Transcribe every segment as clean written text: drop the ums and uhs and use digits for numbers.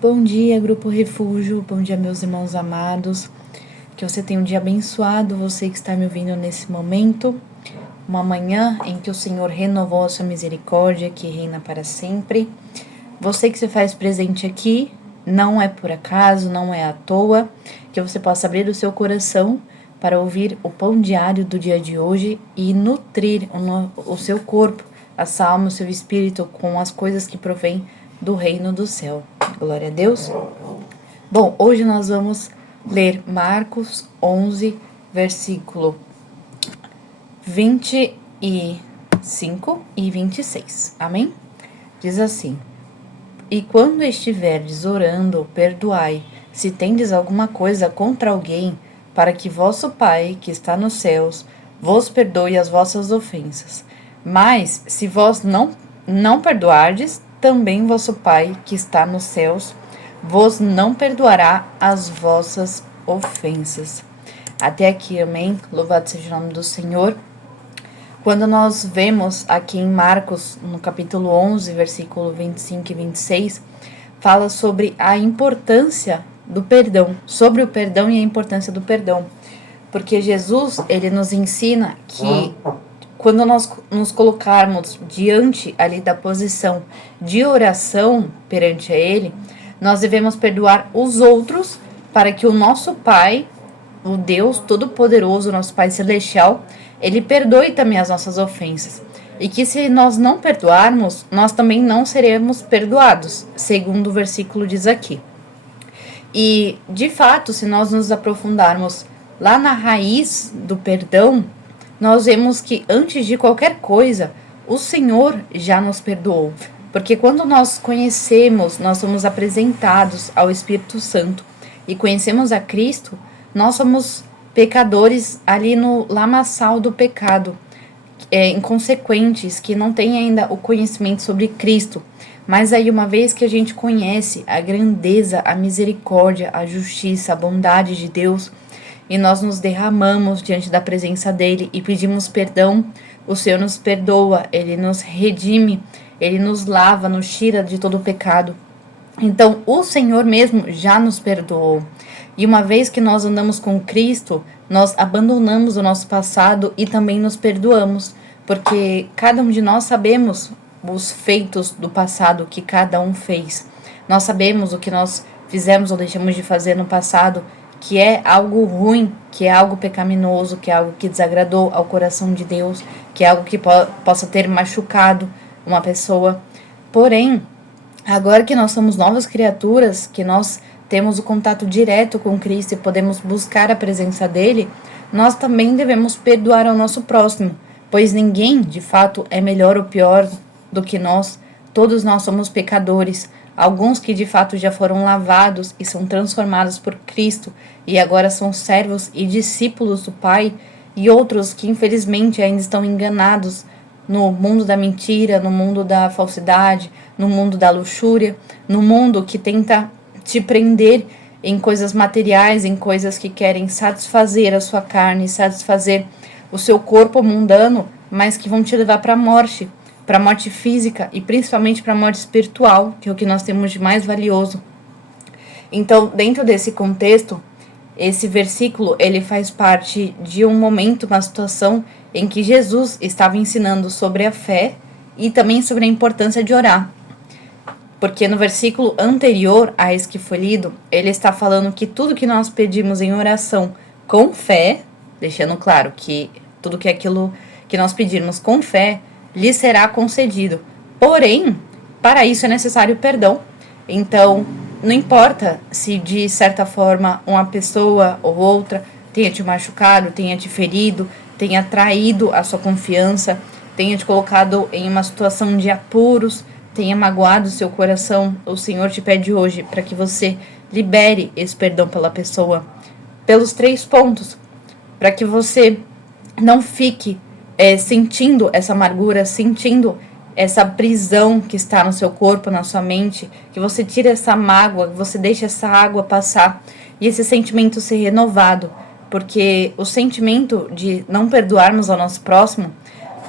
Bom dia, Grupo Refúgio. Bom dia, meus irmãos amados. Que você tenha um dia abençoado, você que está me ouvindo nesse momento. Uma manhã em que o Senhor renovou a sua misericórdia, que reina para sempre. Você que se faz presente aqui, não é por acaso, não é à toa. Que você possa abrir o seu coração para ouvir o pão diário do dia de hoje e nutrir o seu corpo, a sua alma, o seu espírito com as coisas que provêm do reino do céu. Glória a Deus. Bom, hoje nós vamos ler Marcos 11, versículo 25 e 26. Amém? Diz assim: E quando estiverdes orando, perdoai, se tendes alguma coisa contra alguém, para que vosso Pai, que está nos céus, vos perdoe as vossas ofensas. Mas, se vós não perdoardes, também vosso Pai, que está nos céus, vos não perdoará as vossas ofensas. Até aqui, amém? Louvado seja o nome do Senhor. Quando nós vemos aqui em Marcos, no capítulo 11, versículo 25 e 26, fala sobre a importância do perdão, sobre o perdão e a importância do perdão. Porque Jesus, ele nos ensina que quando nós nos colocarmos diante ali da posição de oração perante a Ele, nós devemos perdoar os outros para que o nosso Pai, o Deus Todo-Poderoso, nosso Pai Celestial, Ele perdoe também as nossas ofensas. E que se nós não perdoarmos, nós também não seremos perdoados, segundo o versículo diz aqui. E, de fato, se nós nos aprofundarmos lá na raiz do perdão, nós vemos que antes de qualquer coisa, o Senhor já nos perdoou. Porque quando nós conhecemos, nós somos apresentados ao Espírito Santo e conhecemos a Cristo, nós somos pecadores ali no lamaçal do pecado, inconsequentes, que não têm ainda o conhecimento sobre Cristo. Mas aí, uma vez que a gente conhece a grandeza, a misericórdia, a justiça, a bondade de Deus, e nós nos derramamos diante da presença dele e pedimos perdão, o Senhor nos perdoa, ele nos redime, ele nos lava, nos tira de todo o pecado. Então, o Senhor mesmo já nos perdoou. E uma vez que nós andamos com Cristo, nós abandonamos o nosso passado e também nos perdoamos, porque cada um de nós sabemos os feitos do passado que cada um fez. Nós sabemos o que nós fizemos ou deixamos de fazer no passado, que é algo ruim, que é algo pecaminoso, que é algo que desagradou ao coração de Deus, que é algo que possa ter machucado uma pessoa. Porém, agora que nós somos novas criaturas, que nós temos o contato direto com Cristo e podemos buscar a presença dele, nós também devemos perdoar ao nosso próximo, pois ninguém, de fato, é melhor ou pior do que nós. Todos nós somos pecadores, alguns que de fato já foram lavados e são transformados por Cristo e agora são servos e discípulos do Pai, e outros que infelizmente ainda estão enganados no mundo da mentira, no mundo da falsidade, no mundo da luxúria, no mundo que tenta te prender em coisas materiais, em coisas que querem satisfazer a sua carne, satisfazer o seu corpo mundano, mas que vão te levar para a morte física e principalmente para a morte espiritual, que é o que nós temos de mais valioso. Então, dentro desse contexto, esse versículo, ele faz parte de um momento, uma situação em que Jesus estava ensinando sobre a fé e também sobre a importância de orar. Porque no versículo anterior a esse que foi lido, ele está falando que tudo que nós pedimos em oração com fé, deixando claro que tudo que é aquilo que nós pedirmos com fé, lhe será concedido. Porém, para isso é necessário perdão. Então, não importa se de certa forma uma pessoa ou outra tenha te machucado, tenha te ferido, tenha traído a sua confiança, tenha te colocado em uma situação de apuros, tenha magoado o seu coração, o Senhor te pede hoje para que você libere esse perdão pela pessoa, pelos 3 pontos, para que você não fique sentindo essa amargura, sentindo essa prisão que está no seu corpo, na sua mente, que você tire essa mágoa, que você deixe essa água passar e esse sentimento ser renovado, porque o sentimento de não perdoarmos ao nosso próximo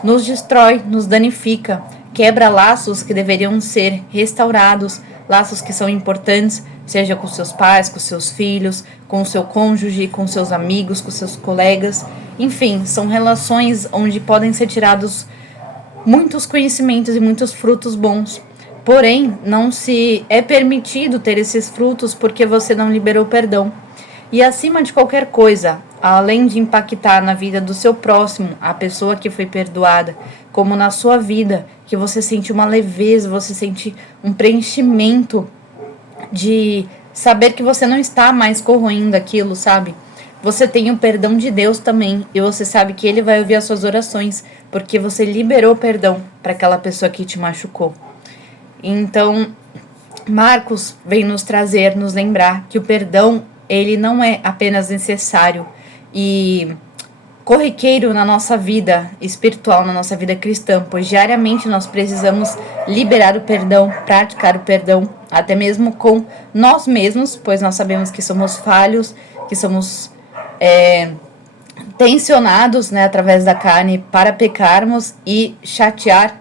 nos destrói, nos danifica, quebra laços que deveriam ser restaurados, laços que são importantes, seja com seus pais, com seus filhos, com o seu cônjuge, com seus amigos, com seus colegas. Enfim, são relações onde podem ser tirados muitos conhecimentos e muitos frutos bons. Porém, não se é permitido ter esses frutos porque você não liberou perdão. E acima de qualquer coisa, além de impactar na vida do seu próximo, a pessoa que foi perdoada, como na sua vida, que você sente uma leveza, você sente um preenchimento de saber que você não está mais corroendo aquilo, sabe? Você tem o perdão de Deus também, e você sabe que Ele vai ouvir as suas orações, porque você liberou perdão para aquela pessoa que te machucou. Então, Marcos vem nos trazer, nos lembrar que o perdão, ele não é apenas necessário e corriqueiro na nossa vida espiritual, na nossa vida cristã, pois diariamente nós precisamos liberar o perdão, praticar o perdão, até mesmo com nós mesmos, pois nós sabemos que somos falhos, que somos tensionados, né, através da carne para pecarmos e chatear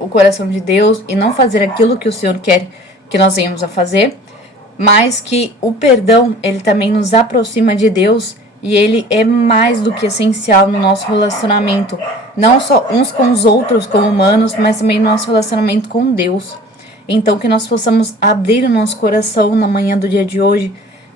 o coração de Deus e não fazer aquilo que o Senhor quer que nós venhamos a fazer, mas que o perdão, ele também nos aproxima de Deus e ele é mais do que essencial no nosso relacionamento, não só uns com os outros como humanos, mas também no nosso relacionamento com Deus. Então que nós possamos abrir o nosso coração na manhã do dia de hoje,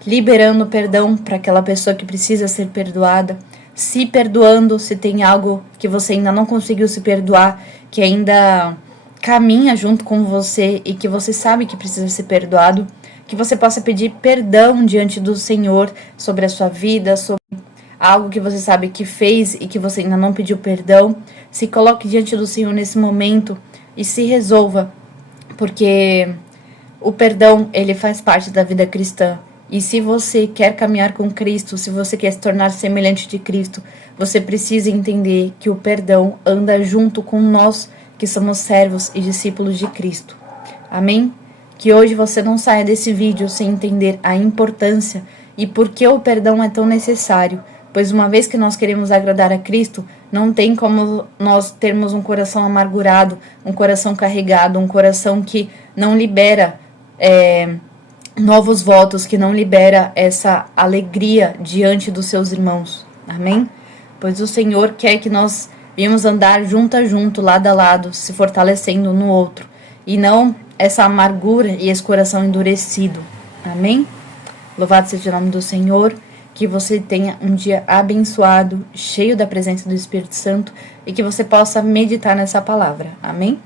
liberando perdão para aquela pessoa que precisa ser perdoada, se perdoando se tem algo que você ainda não conseguiu se perdoar, que ainda caminha junto com você e que você sabe que precisa ser perdoado, que você possa pedir perdão diante do Senhor sobre a sua vida, sobre algo que você sabe que fez e que você ainda não pediu perdão. Se coloque diante do Senhor nesse momento e se resolva, porque o perdão, ele faz parte da vida cristã. E se você quer caminhar com Cristo, se você quer se tornar semelhante de Cristo, você precisa entender que o perdão anda junto com nós, que somos servos e discípulos de Cristo. Amém? Que hoje você não saia desse vídeo sem entender a importância e por que o perdão é tão necessário, pois uma vez que nós queremos agradar a Cristo, não tem como nós termos um coração amargurado, um coração carregado, um coração que não libera novos votos, que não libera essa alegria diante dos seus irmãos. Amém? Pois o Senhor quer que nós venhamos andar junto a junto, lado a lado, se fortalecendo um no outro, e não essa amargura e esse coração endurecido. Amém? Louvado seja o nome do Senhor, que você tenha um dia abençoado, cheio da presença do Espírito Santo, e que você possa meditar nessa palavra. Amém?